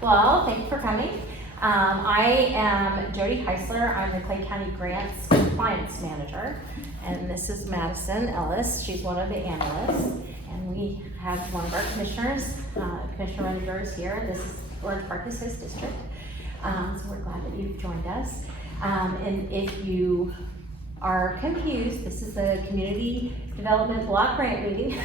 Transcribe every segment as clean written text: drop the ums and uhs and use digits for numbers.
Well, thank you for coming. I am Jody Heisler. I'm the Clay County Grants Compliance Manager. And this is Madison Ellis. She's one of the analysts. And we have one of our commissioners, Commissioner Renninger is here. This is Orange Park is his district. So we're glad that you've joined us. And if you are confused, this is the Community Development Block Grant meeting.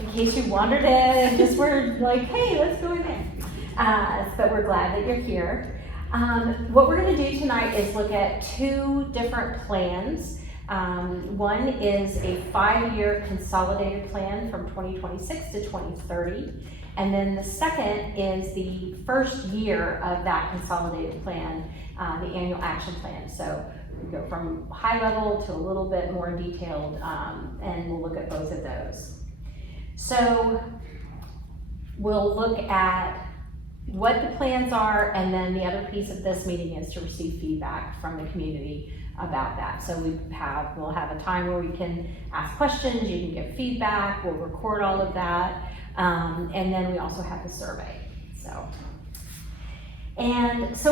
in case you wandered in and just were like, hey, let's go in there. But we're glad that you're here. What we're going to do tonight is look at two different plans. One is a 5-year consolidated plan from 2026 to 2030. And then the second is the first year of that consolidated plan, the annual action plan. So we go from high level to a little bit more detailed, and we'll look at both of those. So we'll look at what the plans are, and then the other piece of this meeting is to receive feedback from the community about that. So we'll have a time where we can ask questions, you can give feedback, we'll record all of that, and then we also have the survey. So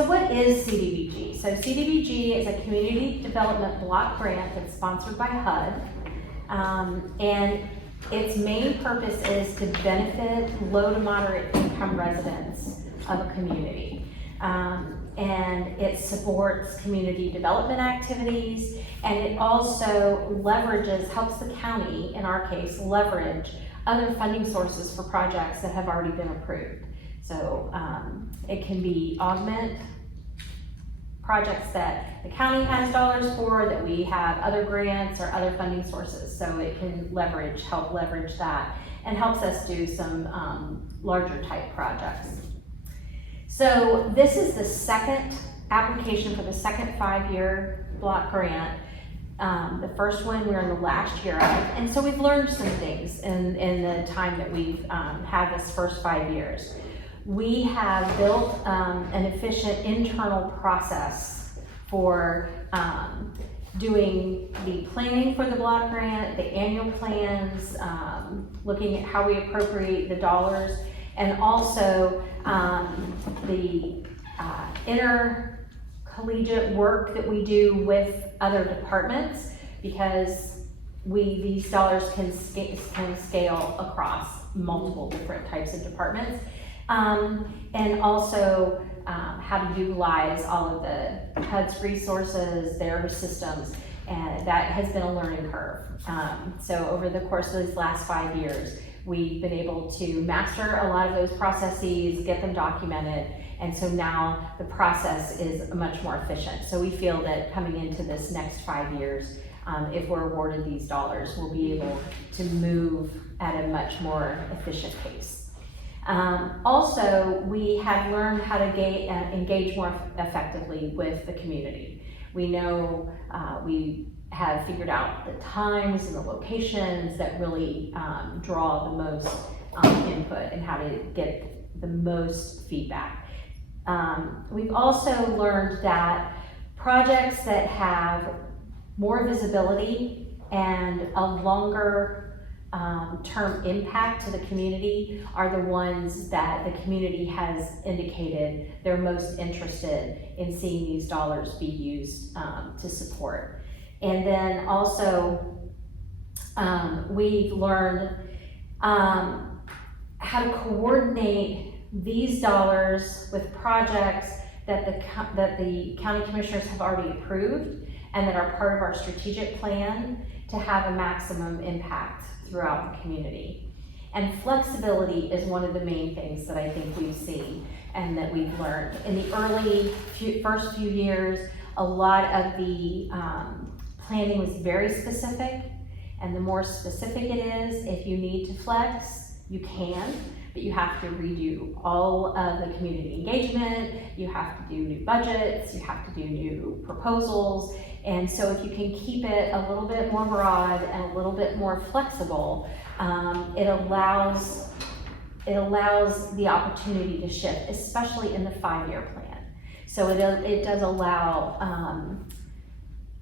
what is CDBG? So CDBG is a community development block grant that's sponsored by HUD, and its main purpose is to benefit low to moderate income residents of a community. And it supports community development activities, and it also helps the county, in our case, leverage other funding sources for projects that have already been approved. So it can be augment projects that the county has dollars for, that we have other grants or other funding sources. So it can help leverage that, and helps us do some larger type projects. So this is the second application for the second 5-year block grant. The first one we're in the last year of, and so we've learned some things in the time that we've had this first 5 years. We have built an efficient internal process for doing the planning for the block grant, the annual plans, looking at how we appropriate the dollars, and also the intercollegiate work that we do with other departments, because these dollars can scale across multiple different types of departments. And also how to utilize all of the HUD's resources, their systems, and that has been a learning curve. So over the course of these last 5 years, we've been able to master a lot of those processes, get them documented, and so now the process is much more efficient. So we feel that coming into this next 5 years, if we're awarded these dollars, we'll be able to move at a much more efficient pace. Also, we have learned how to engage more effectively with the community. We know we have figured out the times and the locations that really draw the most input, and how to get the most feedback. We've also learned that projects that have more visibility and a longer term impact to the community are the ones that the community has indicated they're most interested in seeing these dollars be used to support. And then also we've learned how to coordinate these dollars with projects that the county commissioners have already approved and that are part of our strategic plan to have a maximum impact throughout the community. And flexibility is one of the main things that I think we've seen and that we've learned. In the first few years, a lot of the planning was very specific, and the more specific it is, if you need to flex, you can, but you have to redo all of the community engagement, you have to do new budgets, you have to do new proposals. And so if you can keep it a little bit more broad and a little bit more flexible, it allows the opportunity to shift, especially in the 5-year plan. So it does allow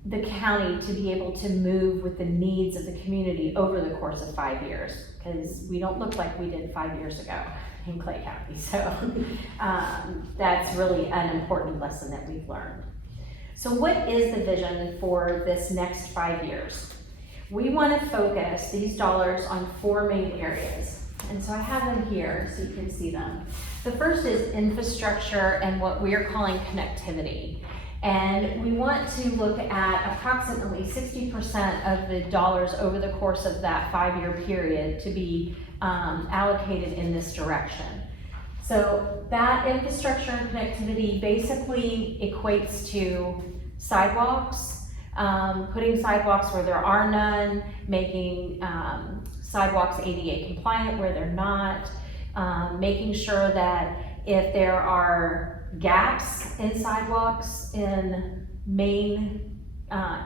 the county to be able to move with the needs of the community over the course of 5 years, because we don't look like we did 5 years ago in Clay County. So that's really an important lesson that we've learned. So what is the vision for this next 5 years? We want to focus these dollars on 4 main areas. And so I have them here so you can see them. The first is infrastructure and what we are calling connectivity. And we want to look at approximately 60% of the dollars over the course of that 5-year period to be allocated in this direction. So that infrastructure and connectivity basically equates to sidewalks, putting sidewalks where there are none, making sidewalks ADA compliant where they're not, making sure that if there are gaps in sidewalks in main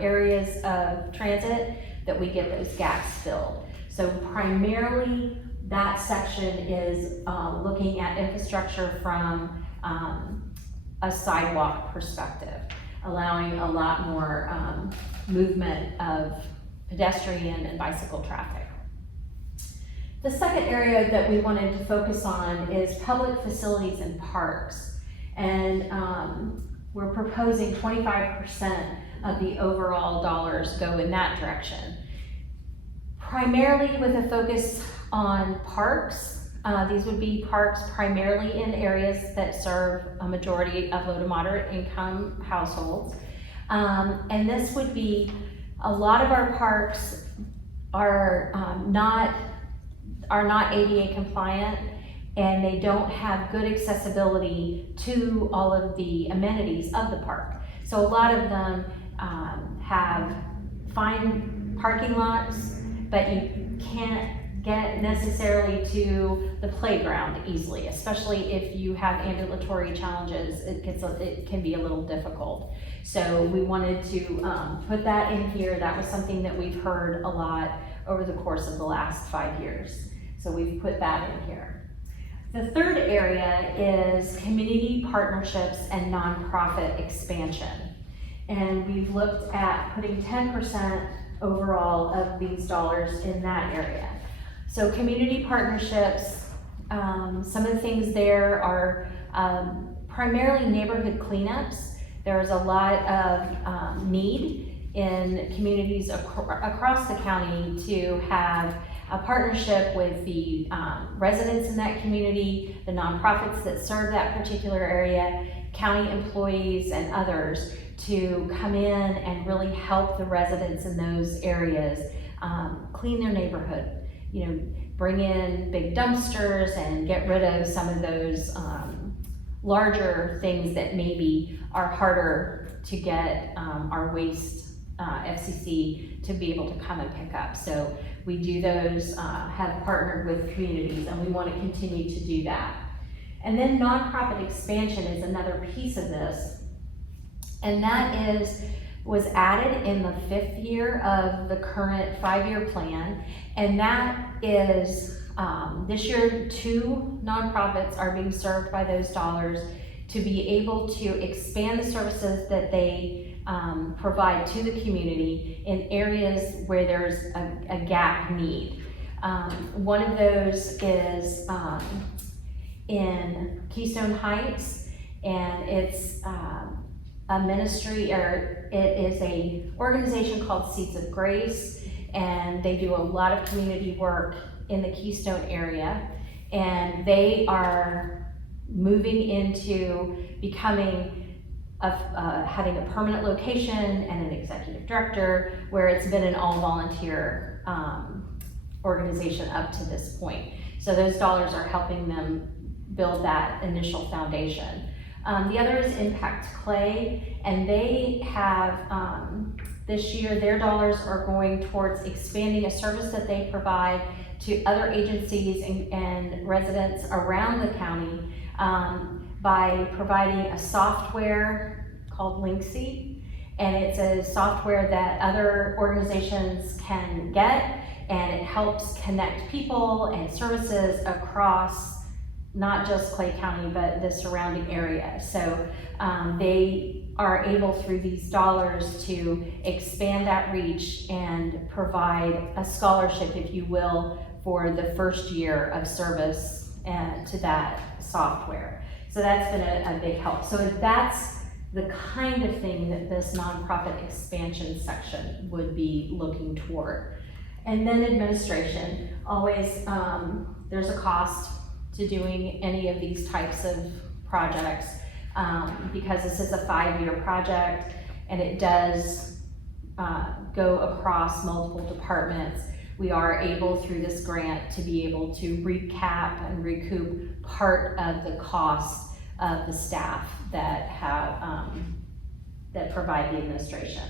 areas of transit, that we get those gaps filled. So primarily that section is looking at infrastructure from a sidewalk perspective, allowing a lot more movement of pedestrian and bicycle traffic. The second area that we wanted to focus on is public facilities and parks. And we're proposing 25% of the overall dollars go in that direction. Primarily with a focus on parks. These would be parks primarily in areas that serve a majority of low to moderate income households. And this would be, a lot of our parks are not ADA compliant, and they don't have good accessibility to all of the amenities of the park. So a lot of them have fine parking lots, but you can't get necessarily to the playground easily, especially if you have ambulatory challenges. It can be a little difficult. So we wanted to put that in here. That was something that we've heard a lot over the course of the last 5 years. So we've put that in here. The third area is community partnerships and nonprofit expansion. And we've looked at putting 10% overall of these dollars in that area. So community partnerships, some of the things there are primarily neighborhood cleanups. There's a lot of need in communities across the county to have a partnership with the residents in that community, the nonprofits that serve that particular area, county employees and others to come in and really help the residents in those areas clean their neighborhood. You know, bring in big dumpsters and get rid of some of those larger things that maybe are harder to get our waste FCC to be able to come and pick up. So we do those, have partnered with communities, and we want to continue to do that. And then nonprofit expansion is another piece of this, and that was added in the 5th year of the current 5-year plan, and that is this year 2 nonprofits are being served by those dollars to be able to expand the services that they provide to the community in areas where there's a gap need. One of those is in Keystone Heights, and it's a ministry, or it is a organization called Seeds of Grace, and they do a lot of community work in the Keystone area, and they are moving into becoming having a permanent location and an executive director, where it's been an all-volunteer organization up to this point. So those dollars are helping them build that initial foundation. The other is Impact Clay, and they have, this year, their dollars are going towards expanding a service that they provide to other agencies and residents around the county by providing a software called Linksy, and it's a software that other organizations can get, and it helps connect people and services across not just Clay County, but the surrounding area. So they are able through these dollars to expand that reach and provide a scholarship, if you will, for the first year of service to that software. So that's been a big help. So that's the kind of thing that this nonprofit expansion section would be looking toward. And then administration, always there's a cost to doing any of these types of projects because this is a 5-year project and it does go across multiple departments. We are able through this grant to be able to recap and recoup part of the cost of the staff that have that provide the administration.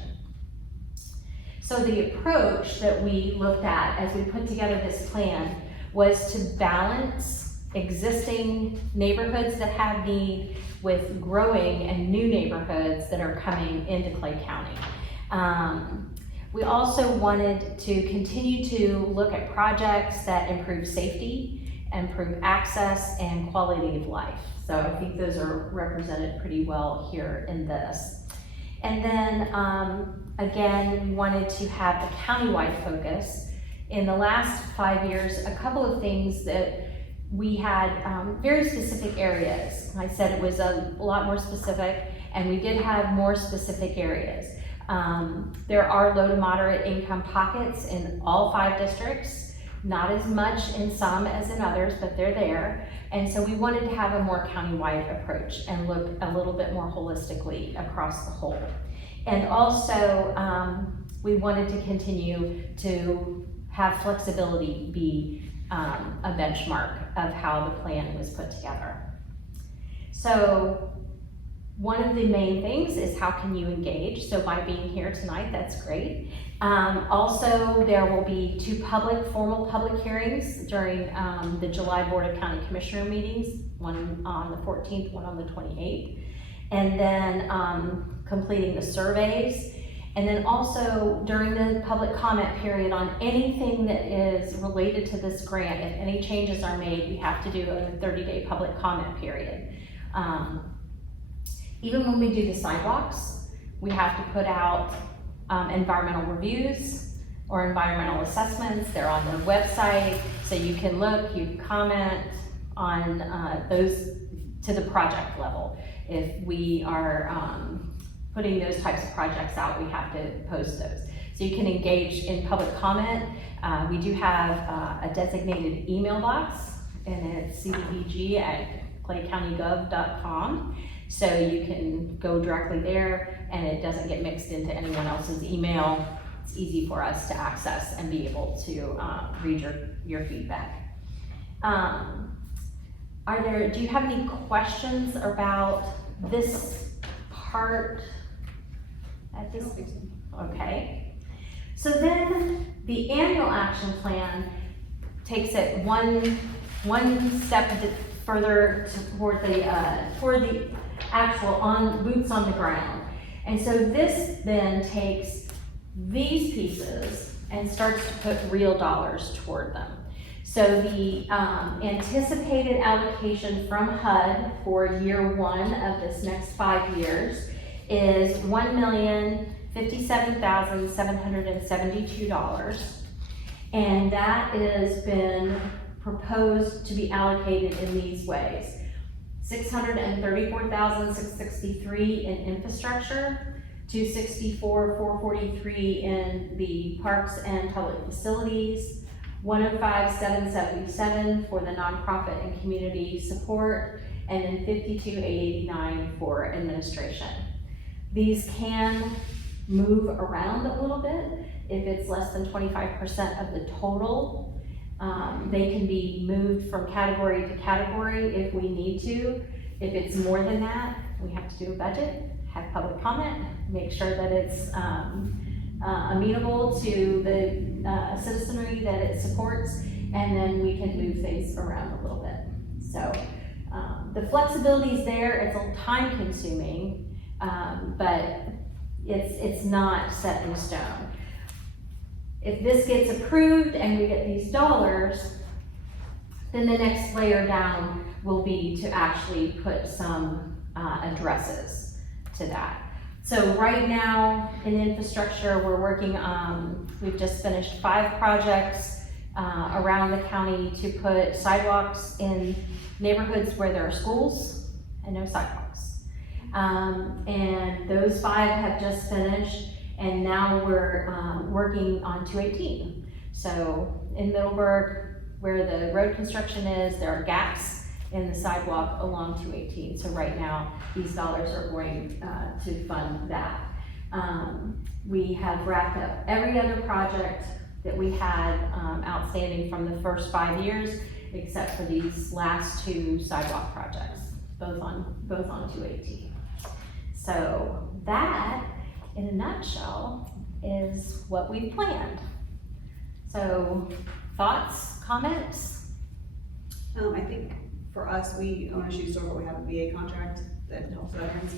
So the approach that we looked at as we put together this plan was to balance existing neighborhoods that have need with growing and new neighborhoods that are coming into Clay County. We also wanted to continue to look at projects that improve safety, improve access, and quality of life. So I think those are represented pretty well here in this. And then again, we wanted to have a countywide focus. In the last 5 years, a couple of things that we had very specific areas. I said it was a lot more specific, and we did have more specific areas. There are low to moderate income pockets in all 5 districts, not as much in some as in others, but they're there. And so we wanted to have a more countywide approach and look a little bit more holistically across the whole. And also, we wanted to continue to have flexibility be a benchmark of how the plan was put together. So one of the main things is how can you engage? So by being here tonight, that's great. Also, there will be 2 formal public hearings during the July Board of County Commissioner meetings, one on the 14th, one on the 28th. And then completing the surveys. And then also during the public comment period on anything that is related to this grant, if any changes are made, we have to do a 30-day public comment period. Even when we do the sidewalks, we have to put out environmental reviews or environmental assessments. They're on the website, so you can look, you can comment on those to the project level. If we are putting those types of projects out, we have to post those. So you can engage in public comment. We do have a designated email box, and it's cdbg@claycountygov.com. So you can go directly there, and it doesn't get mixed into anyone else's email. It's easy for us to access and be able to read your feedback. Do you have any questions about this part at this? Okay. So then the annual action plan takes it one step further toward the actual boots on the ground. And so this then takes these pieces and starts to put real dollars toward them. So the anticipated allocation from HUD for year 1 of this next 5 years is $1,057,772. And that has been proposed to be allocated in these ways. $634,663 in infrastructure, $264,443 in the parks and public facilities, $105,777 for the nonprofit and community support, and then $52,889 for administration. These can move around a little bit if it's less than 25% of the total. They can be moved from category to category if we need to. If it's more than that, we have to do a budget, have public comment, make sure that it's amenable to the citizenry that it supports, and then we can move things around a little bit. So the flexibility is there. It's a little time consuming, but it's not set in stone. If this gets approved and we get these dollars, Then the next layer down will be to actually put some addresses to that. So right now in infrastructure, we're working on, we've just finished 5 projects around the county to put sidewalks in neighborhoods where there are schools and no sidewalks. And those 5 have just finished, and now we're working on 218. So in Middleburg, where the road construction is, there are gaps in the sidewalk along 218. So right now, these dollars are going to fund that. We have wrapped up every other project that we had outstanding from the first 5 years, except for these last 2 sidewalk projects, both on 218. So that, in a nutshell, is what we planned. So thoughts, comments? I think for us, we own a shoe store, but we have a VA contract that helps veterans.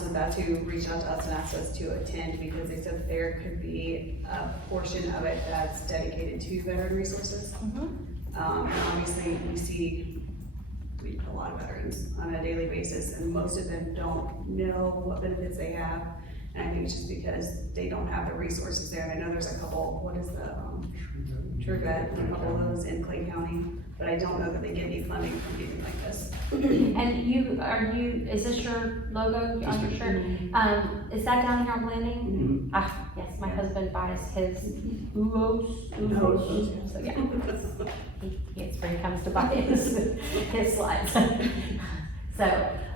So that's who reached out to us and asked us to attend, because they said there could be a portion of it that's dedicated to veteran resources. And obviously we see a lot of veterans on a daily basis, and most of them don't know what benefits they have. And I think it's just because they don't have the resources there. And I know there's a couple, what is the True Vet, and a couple of those in Clay County, but I don't know that they get any funding from anything like this. And is this your logo on your shirt? Is that down here on Blanding? Yes, my husband buys his UOs. So yeah, when he comes to buy his slides. So,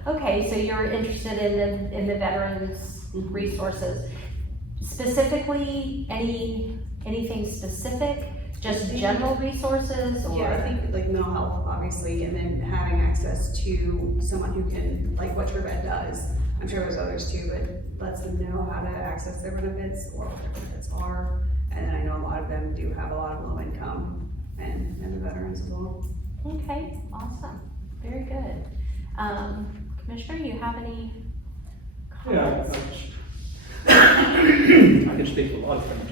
okay, so you're interested in the veterans resources. Specifically, anything specific? Just general resources, or? Yeah, I think like mental health, obviously, and then having access to someone who can, like what True Vet does. I'm sure there's others too, but lets them know how to access their benefits or what their benefits are. And then I know a lot of them do have a lot of low income and the veterans as well. Okay, awesome, very good. Commissioner, you have any comments? Yeah, I can speak to a lot of things.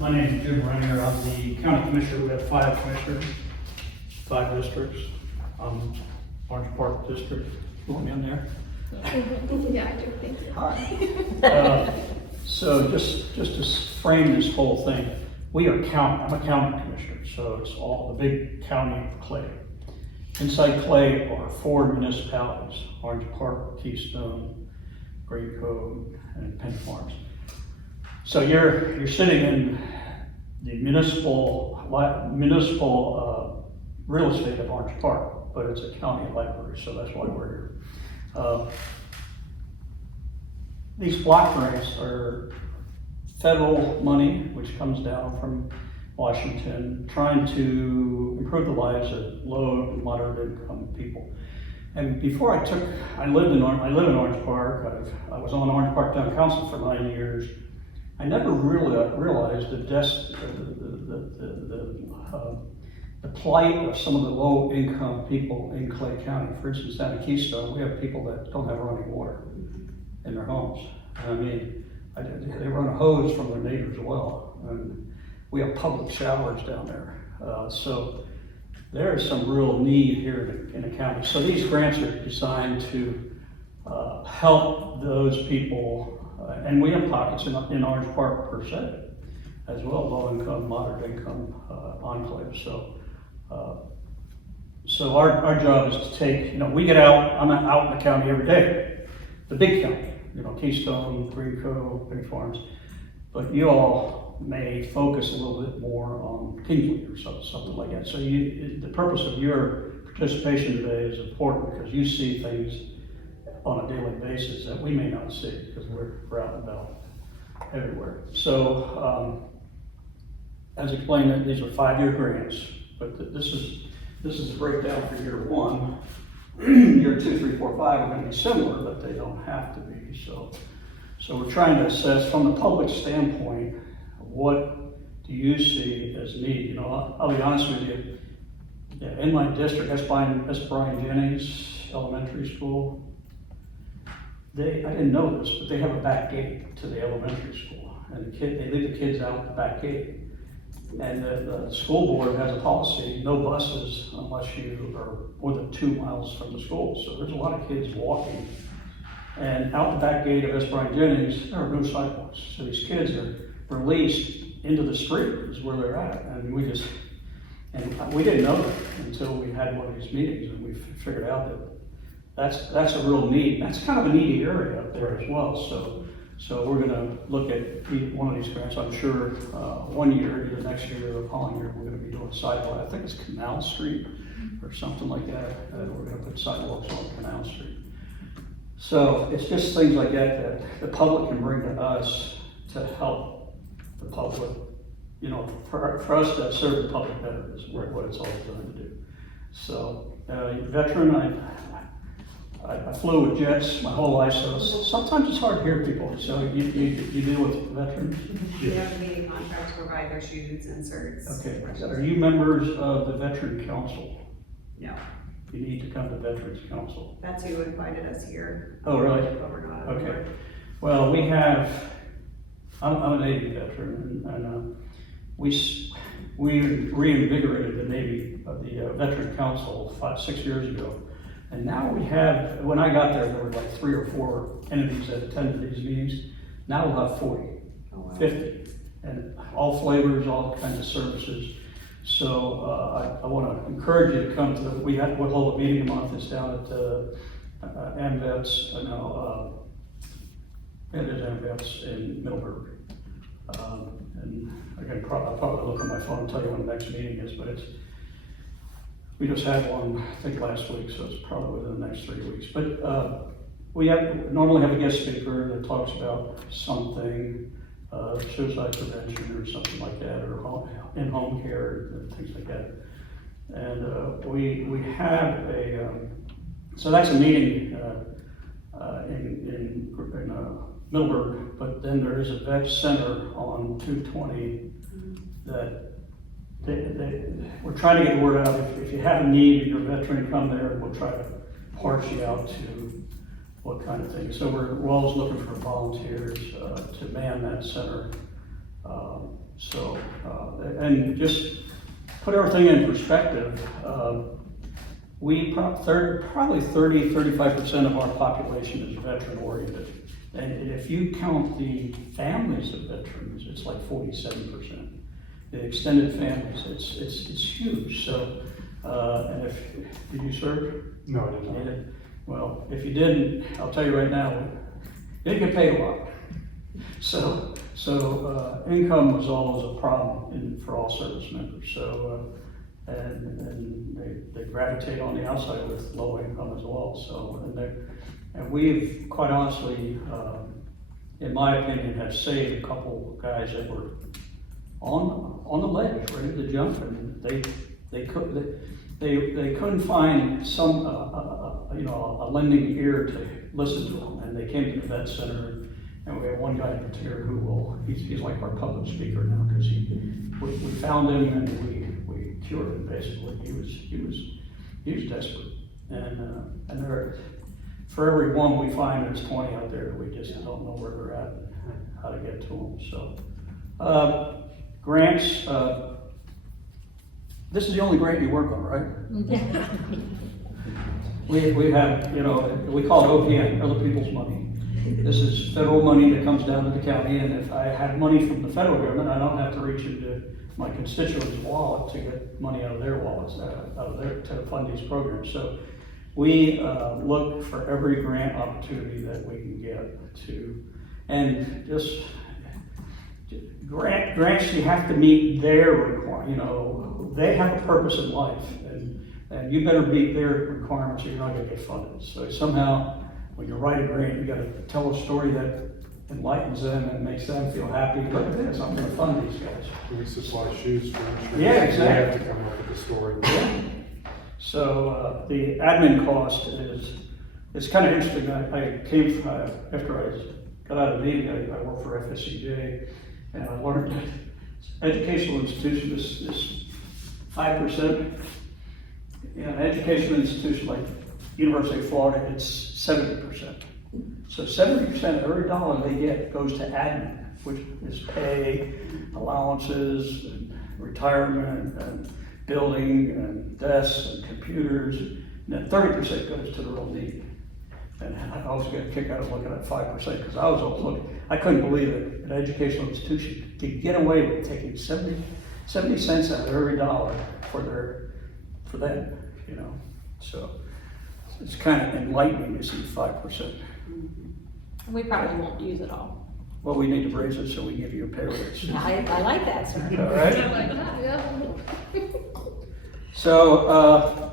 My name is Jim Reiner. I'm the county commissioner. We have 5 commissioners, 5 districts. Orange Park District. You want me on there? Yeah, I do, thank you. Hi. So just to frame this whole thing, I'm a county commissioner, so it's all the big county of Clay. Inside Clay are 4 municipalities: Orange Park, Keystone, Green Cove, and Penn Farms. So you're sitting in the municipal real estate of Orange Park, but it's a county library, so that's why we're here. These block grants are federal money, which comes down from Washington, trying to improve the lives of low and moderate income people. And before I live in Orange Park. I was on Orange Park Town Council for 9 years. I never really realized the plight of some of the low income people in Clay County. For instance, down in Keystone, we have people that don't have running water in their homes. I mean, they run a hose from their neighbor's well, and we have public showers down there. So there is some real need here in the county. So these grants are designed to help those people, and we have pockets in Orange Park per se, as well, low income, moderate income enclaves. So our job is to take, we get out, I'm out in the county every day, the big county, Keystone, Green Cove, Penn Farms, but you all may focus a little bit more on Kingsley or something like that. So the purpose of your participation today is important because you see things on a daily basis that we may not see because we're out and about everywhere. So as explained, these are 5-year grants, but this is a breakdown for year 1. Year 2, 3, 4, 5 are going to be similar, but they don't have to be. So we're trying to assess from the public standpoint, what do you see as need? I'll be honest with you. In my district, that's Brian Jennings Elementary School. I didn't know this, but they have a back gate to the elementary school, and they leave the kids out the back gate. And the school board has a policy, no buses unless you are more than 2 miles from the school. So there's a lot of kids walking. And out the back gate of S. Bryant Jennings, there are no sidewalks. So these kids are released into the street is where they're at. And we didn't know that until we had one of these meetings, and we figured out that that's a real need. That's kind of a needy area up there as well. So we're gonna look at one of these grants. I'm sure one year, either next year or the following year, we're gonna be doing sidewalk. I think it's Canal Street or something like that. We're gonna put sidewalks on Canal Street. So it's just things like that the public can bring to us to help the public. You know, for us to serve the public better is what it's all designed to do. So, veteran, I flew with jets my whole life, so sometimes it's hard to hear people. So you deal with veterans? We have a meeting contract to provide their shoes, inserts. Okay, are you members of the Veteran Council? No, You need to come to Veterans Council. that's who invited us here. Oh, really? But we're not. Okay. Well, I'm a Navy veteran, and we reinvigorated the Navy, the Veteran Council 6 years ago. And now we have, when I got there were like 3 or 4 entities that attended these meetings. Now we'll have 40, Oh, wow. 50, and all flavors, all kinds of services. So I want to encourage you to come to, we'll hold a meeting a month. It's down at AMVETS, it is AMVETS in Middleburg. And again, I'll probably look at my phone and tell you when the next meeting is, but we just had one, I think last week, so it's probably within the next 3 weeks. But we normally have a guest speaker that talks about something, suicide prevention or something like that, or in-home care, and things like that. And we have so that's a meeting in Middleburg, but then there is a vet center on 220 that we're trying to get the word out. If you have a need and you're a veteran, come there and we'll try to parse you out to what kind of thing. So we're always looking for volunteers to man that center. And just put everything in perspective, we probably 30-35% of our population is veteran oriented. And if you count the families of veterans, it's like 47%. The extended families, it's huge. So, and did you serve? No, I did not. Well, if you didn't, I'll tell you right now, you didn't get paid a lot. So income was always a problem for all service members. So, and they gravitate on the outside with low income as well. So, and we've quite honestly, in my opinion, have saved a couple guys that were on the ledge, ready to jump, and they couldn't find some a lending ear to listen to them, and they came to the vet center, and we have one guy in particular who he's like our public speaker now, because we found him and we cured him basically. He was desperate, and there, for every one we find, there's 20 out there. We just don't know where they're at and how to get to them. So grants. This is the only grant you work on, right? We have, we call it OPM, other people's money. This is federal money that comes down to the county, and if I have money from the federal government, I don't have to reach into my constituents' wallet to get money out of their wallets, to fund these programs. So we look for every grant opportunity that we can get to, and just grants, you have to meet their requirements. They have a purpose in life, and you better meet their requirements or you're not going to get funded. So somehow, when you write a grant, you got to tell a story that enlightens them and makes them feel happy. Look at this, I'm going to fund these guys. We supply shoes for insurance. Yeah, exactly. We have to come up with the story. So the admin cost it's kind of interesting. I came after I got out of the Navy, I worked for FSCJ, and I learned that educational institution is 5%. An educational institution like University of Florida, it's 70%. So 70% of every dollar they get goes to admin, which is pay, allowances, and retirement and building and desks and computers, and then 30% goes to the real need. And I also get a kick out of looking at 5%, because I was always looking, I couldn't believe it, an educational institution could get away with taking 70 cents out of every dollar for them, you know. So it's kind of enlightening to see 5%. We probably won't use it all. Well, we need to raise it so we give you a pay raise. I like that, sir. All right? Yeah. So,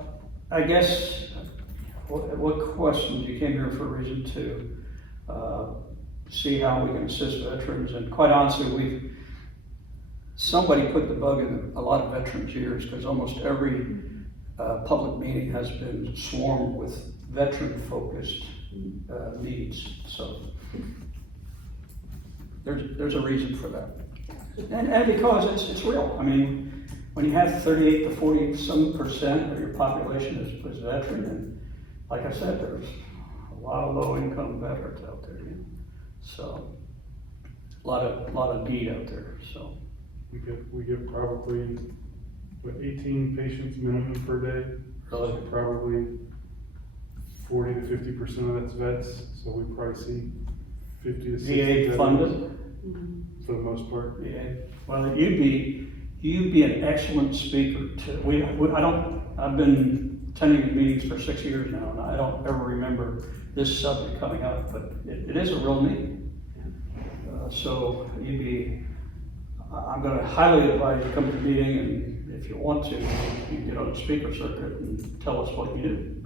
I guess, what questions, you came here for a reason to see how we can assist veterans, and quite honestly, somebody put the bug in a lot of veterans' ears, because almost every public meeting has been swarmed with veteran-focused needs, so there's a reason for that. And because it's real. I mean, when you have 38 to 40% of your population is veteran, and like I said, there's a lot of low-income veterans out there, you know? So a lot of need out there. So We get probably, 18 patients minimum per day. really, Probably 40 to 50% of that's vets, so we probably see 50 to 60 VA veterans funded. for the most part. Yeah. Well, you'd be an excellent speaker to. I've been attending meetings for 6 years now, and I don't ever remember this subject coming up, but it is a real need. So I'm going to highly advise you to come to the meeting, and if you want to, you can get on the speaker circuit and tell us what you do.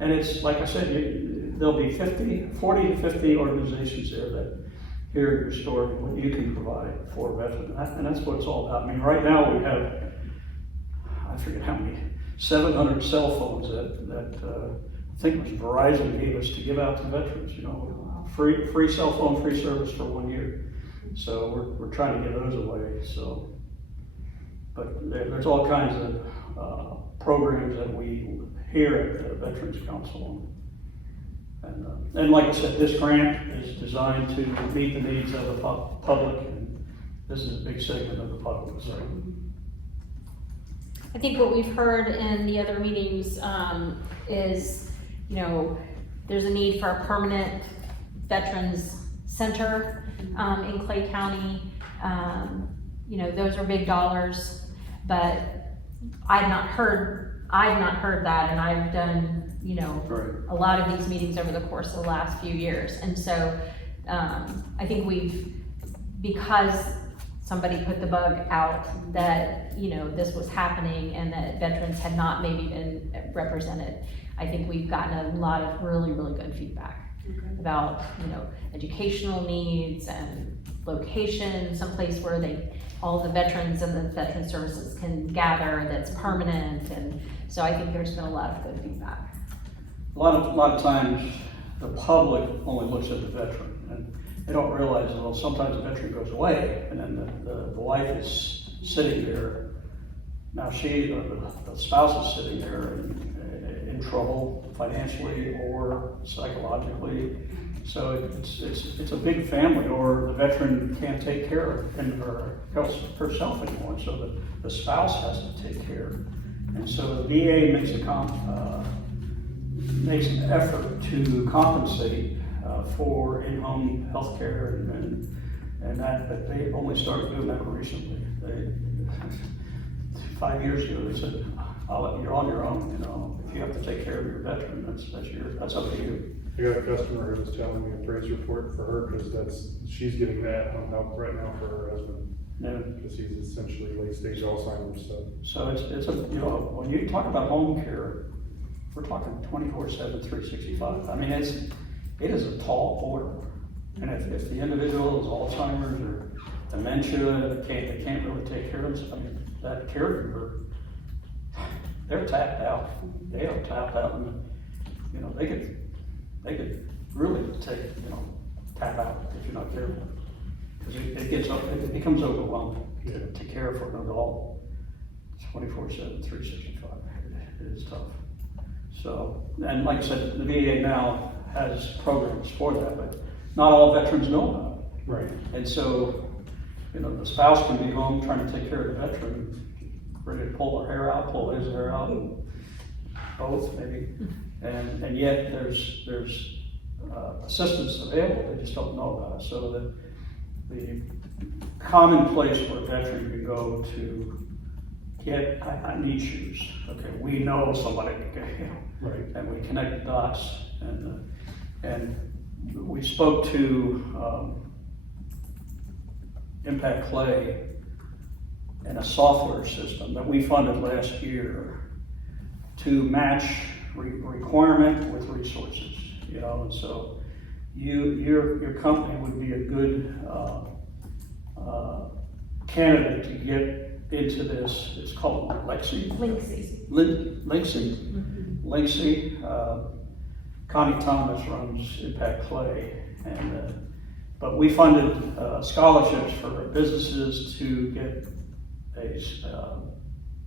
And it's, like I said, there'll be 40 to 50 organizations there that hear your story, what you can provide for veterans, and that's what it's all about. I mean, right now we have, I forget how many, 700 cell phones that I think it was Verizon gave us to give out to veterans, you know, free cell phone, free service for 1 year. So we're trying to give those away, so. But there's all kinds of programs that we hear at the Veterans Council. And like I said, this grant is designed to meet the needs of the public, and this is a big segment of the public, so. I think what we've heard in the other meetings is, you know, there's a need for a permanent veterans center in Clay County. You know, those are big dollars, but I've not heard that, and I've done, you know, Right. a lot of these meetings over the course of the last few years. And so I think because somebody put the bug out that, you know, this was happening and that veterans had not maybe been represented, I think we've gotten a lot of really, really good feedback about, you know, educational needs and location, someplace where all the veterans and the veteran services can gather that's permanent. And so I think there's been a lot of good feedback. A lot of times, the public only looks at the veteran, and they don't realize, well, sometimes the veteran goes away, and then the wife is sitting there. Now the spouse is sitting there in trouble financially or psychologically. So it's a big family, or the veteran can't take care of him or herself anymore, so the spouse has to take care. And so the VA makes an effort to compensate for in-home health care, and that, but they only started doing that recently. 5 years ago, they said, you're on your own, you know, if you have to take care of your veteran, that's up to you. I got a customer who was telling me a praise report for her, because she's getting that on help right now for her husband. Yeah. Because he's essentially late stage Alzheimer's, so. So it's you know, when you talk about home care, we're talking 24/7, 365. I mean, it is a tall order. And if the individual is Alzheimer's or dementia, they can't really take care of themselves, I mean, that caregiver, they're tapped out. They are tapped out, and, you know, they could really tap out if you're not careful. Because it becomes overwhelming to care for an adult 24/7, 365. It is tough. So, and like I said, the VA now has programs for that, but not all veterans know about it. Right. And so you know, the spouse can be home trying to take care of the veteran, ready to pull her hair out, pull his hair out, both maybe. And yet there's assistance available, they just don't know about it. So the common place where a veteran can go to get, I need shoes. Okay, we know somebody can get, you know, Right. and we connect the dots. And we spoke to Impact Clay and a software system that we funded last year to match requirement with resources, you know, and so your company would be a good candidate to get into this. It's called Lexi. Lexi. Connie Thomas runs Impact Clay, and but we funded scholarships for businesses to get a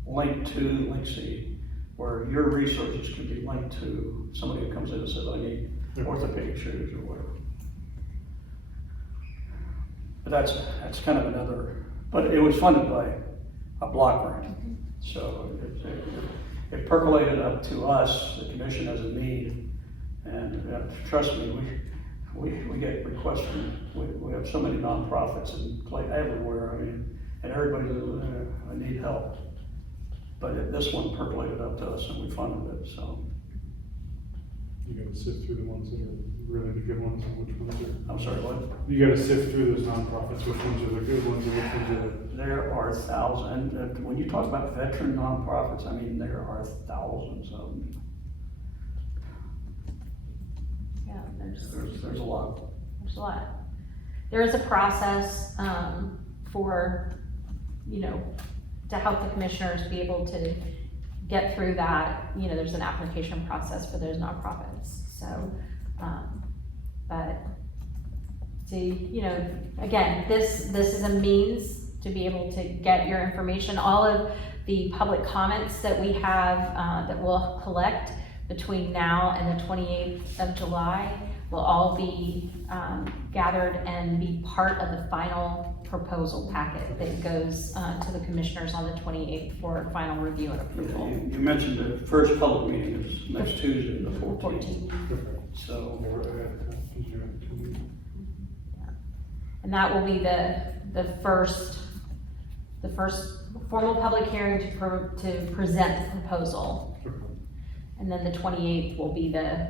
link to Lexi, where your resources can be linked to somebody who comes in and says, I need orthopedic shoes or whatever. But that's kind of another, but it was funded by a block grant. So it percolated up to us, the commission, as a need. And trust me, we get requests from, we have so many nonprofits in Clay everywhere, I mean, and everybody says, I need help. But this one percolated up to us and we funded it, so. You gotta sift through the ones that are really the good ones and which ones are. I'm sorry, what? You gotta sift through those nonprofits, which ones are the good ones and which ones are the. There are thousands, and when you talk about veteran nonprofits, I mean, there are thousands of them. Yeah, There's a lot. there's a lot. There is a process, for, you know, to help the commissioners be able to get through that. You know, there's an application process for those nonprofits, so, but see, you know, again, this is a means to be able to get your information. All of the public comments that we have, that we'll collect between now and the 28th of July will all be gathered and be part of the final proposal packet that goes to the commissioners on the 28th for final review and approval. You mentioned the first public meeting is next Tuesday, the 14th. 14th. So, And that will be the first formal public hearing to present the proposal. And then the 28th will be the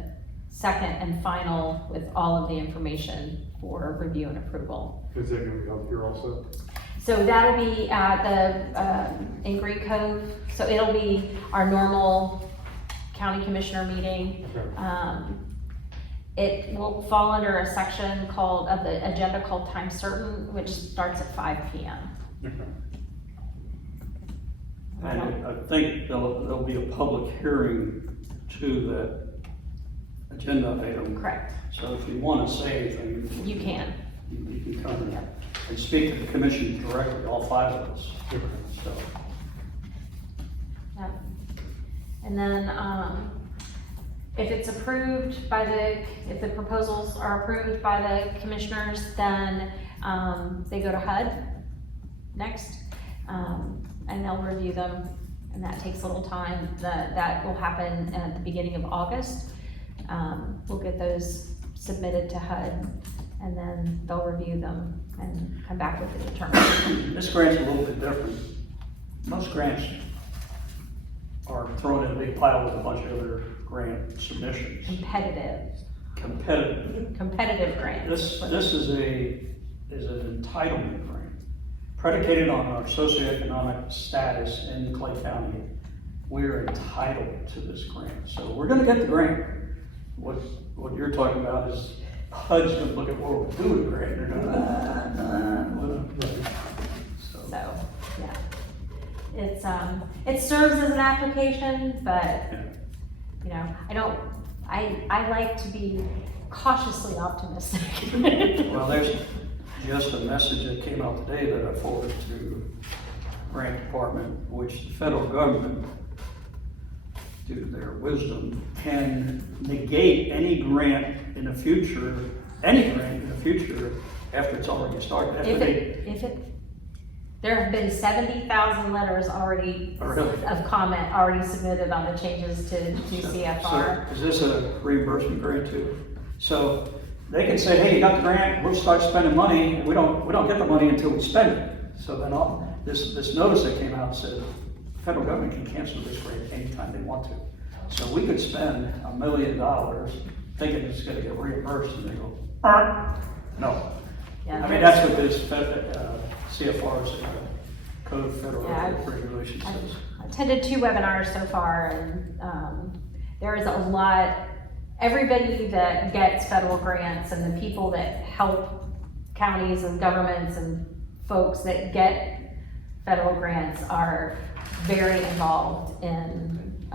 second and final with all of the information for review and approval. Is that gonna be up here also? So that'll be at the, in Green Cove, so it'll be our normal county commissioner meeting. Okay. It will fall under a section of the agenda called Time Certain, which starts at 5 p.m. Okay. and I think there'll be a public hearing to that agenda item. Correct, So if you want to say anything. you can. You can come and speak to the commission directly, all five of us, Okay. so. Yep. And then, if it's approved by if the proposals are approved by the commissioners, then, they go to HUD next, and they'll review them, and that takes a little time. That will happen at the beginning of August. We'll get those submitted to HUD, and then they'll review them and come back with a determination. This grant's a little bit different. Most grants are thrown in a big pile with a bunch of other grant submissions. Competitive grant. This is an entitlement grant, predicated on our socioeconomic status in Clay County. We're entitled to this grant, so we're gonna get the grant. What you're talking about is HUD's gonna look at what we're doing the grant, they're gonna, so. So, yeah. It's, it serves as an application, but, you know, I like to be cautiously optimistic. Well, there's just a message that came out today that I forwarded to grant department, which the federal government, due to their wisdom, can negate any grant in the future, after it's already started. There have been 70,000 letters already Really? of comment already submitted on the changes to CFR. So is this a reimbursement grant too? So they can say, hey, you got the grant, we'll start spending money, we don't get the money until we spend it. So then this notice that came out said, the federal government can cancel this grant anytime they want to. So we could spend $1 million thinking it's gonna get reimbursed, and they go, no. Yeah, I mean, that's what this CFR's Code of Federal Yeah, Regulations says. I've attended 2 webinars so far, and there is a lot, everybody that gets federal grants and the people that help counties and governments and folks that get federal grants are very involved in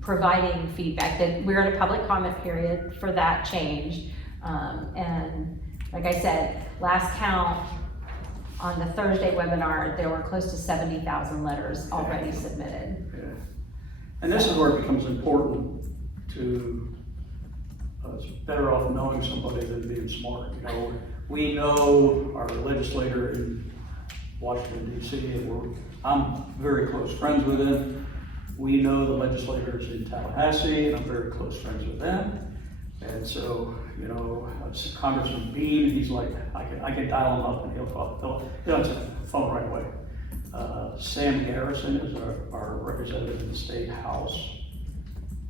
providing feedback. That we're in a public comment period for that change. And like I said, last count on the Thursday webinar, there were close to 70,000 letters already submitted. Yeah. And this is where it becomes important to, it's better off knowing somebody than being smart. You know, we know our legislator in Washington DC, and I'm very close friends with him. We know the legislators in Tallahassee, and I'm very close friends with them. And so, you know, Congressman Bean, he's like, I can dial him up and he'll answer the phone right away. Sam Garrison is our representative in the state house,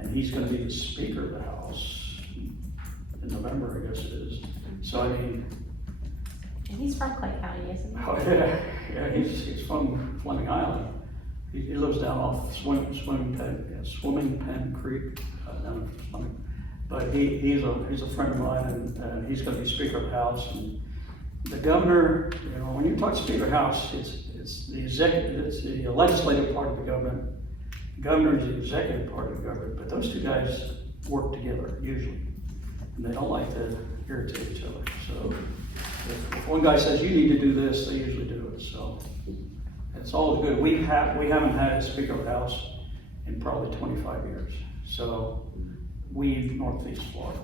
and he's gonna be the speaker of the house in November, I guess it is. So I mean, And he's from Clay County, isn't he? oh yeah, he's from Fleming Island. He lives down off Swimming Pen Creek, down in Fleming. But he's a friend of mine, and he's gonna be Speaker of the House. And the governor, you know, when you talk Speaker of the House, it's the executive, it's the legislative part of the government. The governor is the executive part of the government, but those two guys work together usually. And they don't like to irritate each other. So if one guy says, you need to do this, they usually do it, so. It's all good. We haven't had a Speaker of the House in probably 25 years. So we Northeast Florida.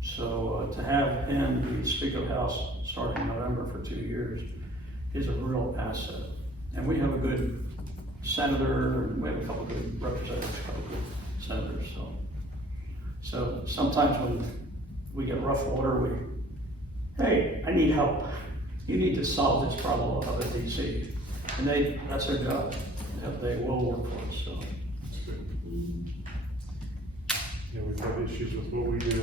So to have him be Speaker of the House starting in November for 2 years is a real asset. And we have a good senator, and we have a couple good representatives, a couple good senators. So sometimes when we get rough water, hey, I need help. You need to solve this problem up at DC. And that's their job. They will work for us, so. That's good. Yeah, we've had issues with what we do,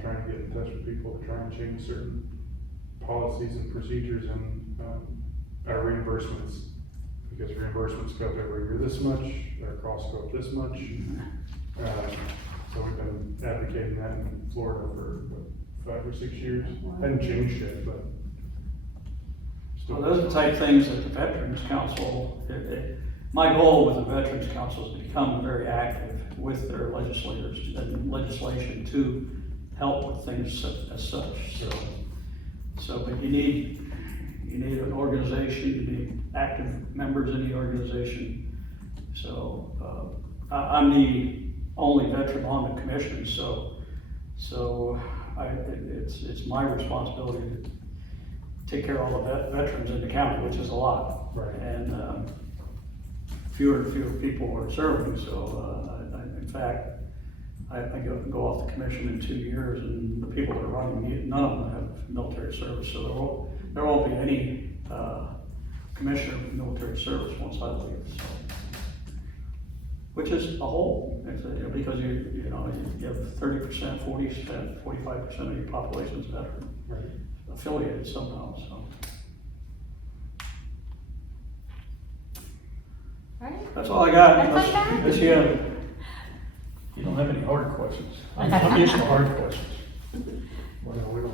trying to get in touch with people to try and change certain policies and procedures and, our reimbursements. Because reimbursements go up every year this much, our costs go up this much. So we've been advocating that in Florida for, 5 or 6 years. Hadn't changed yet, but. So those are the type of things that the Veterans Council, my goal with the Veterans Council is to become very active with their legislators and legislation to help with things as such. But you need an organization, you need active members in the organization. So I'm the only veteran on the commission, so it's my responsibility to take care of all the veterans in the county, which is a lot. Right. And fewer and fewer people are serving, so in fact, I go off the commission in 2 years, and the people that are running, none of them have military service, so there won't be any commissioner of military service once I leave, so. Which is a hole, because you have 30%, 40%, 45% of your population is veteran. Right. Affiliated somehow, so. Right? That's all I got. That's okay. Unless you don't have any hard questions. I'm used to hard questions.